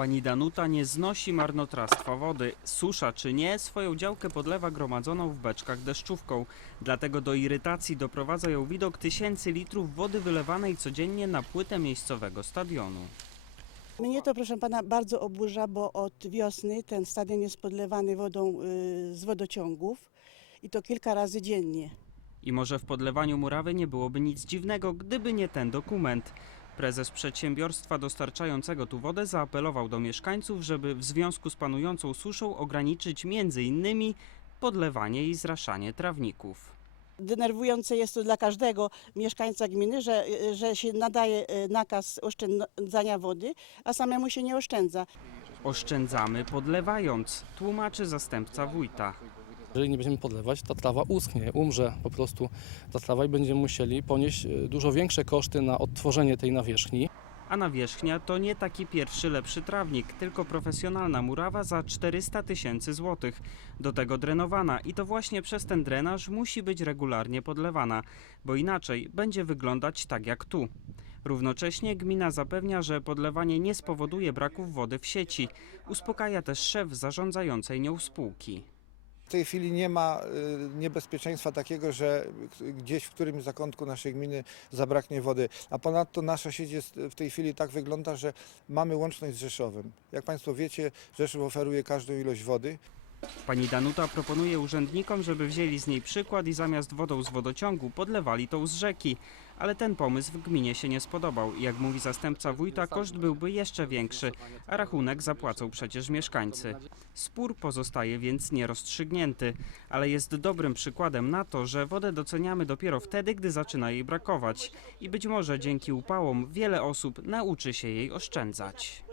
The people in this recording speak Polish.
Pani Danuta nie znosi marnotrawstwa wody. Susza czy nie, swoją działkę podlewa gromadzoną w beczkach deszczówką. Dlatego do irytacji doprowadza ją widok tysięcy litrów wody wylewanej codziennie na płytę miejscowego stadionu. Mnie to, proszę pana, bardzo oburza, bo od wiosny ten stadion jest podlewany wodą y, z wodociągów i to kilka razy dziennie. I może w podlewaniu murawy nie byłoby nic dziwnego, gdyby nie ten dokument. Prezes przedsiębiorstwa dostarczającego tu wodę zaapelował do mieszkańców, żeby w związku z panującą suszą ograniczyć między innymi podlewanie i zraszanie trawników. Denerwujące jest to dla każdego mieszkańca gminy, że, że się nadaje y, nakaz oszczędzania wody, a samemu się nie oszczędza. Oszczędzamy podlewając, tłumaczy zastępca wójta. Jeżeli nie będziemy podlewać, ta trawa uschnie, umrze po prostu ta trawa i będziemy musieli ponieść e, dużo większe koszty na odtworzenie tej nawierzchni. A nawierzchnia to nie taki pierwszy lepszy trawnik, tylko profesjonalna murawa za 400 tysięcy złotych. Do tego drenowana i to właśnie przez ten drenaż musi być regularnie podlewana, bo inaczej będzie wyglądać tak jak tu. Równocześnie gmina zapewnia, że podlewanie nie spowoduje braków wody w sieci. Uspokaja też szef zarządzającej nią spółki. W tej chwili nie ma y, niebezpieczeństwa takiego, że gdzieś w którymś zakątku naszej gminy zabraknie wody. A ponadto nasza sieć jest w tej chwili tak wygląda, że mamy łączność z Rzeszowem. Jak Państwo wiecie, Rzeszów oferuje każdą ilość wody. Pani Danuta proponuje urzędnikom, żeby wzięli z niej przykład i zamiast wodą z wodociągu podlewali tą z rzeki. Ale ten pomysł w gminie się nie spodobał. Jak mówi zastępca wójta, koszt byłby jeszcze większy, a rachunek zapłacą przecież mieszkańcy. Spór pozostaje więc nierozstrzygnięty, ale jest dobrym przykładem na to, że wodę doceniamy dopiero wtedy, gdy zaczyna jej brakować. I być może dzięki upałom wiele osób nauczy się jej oszczędzać.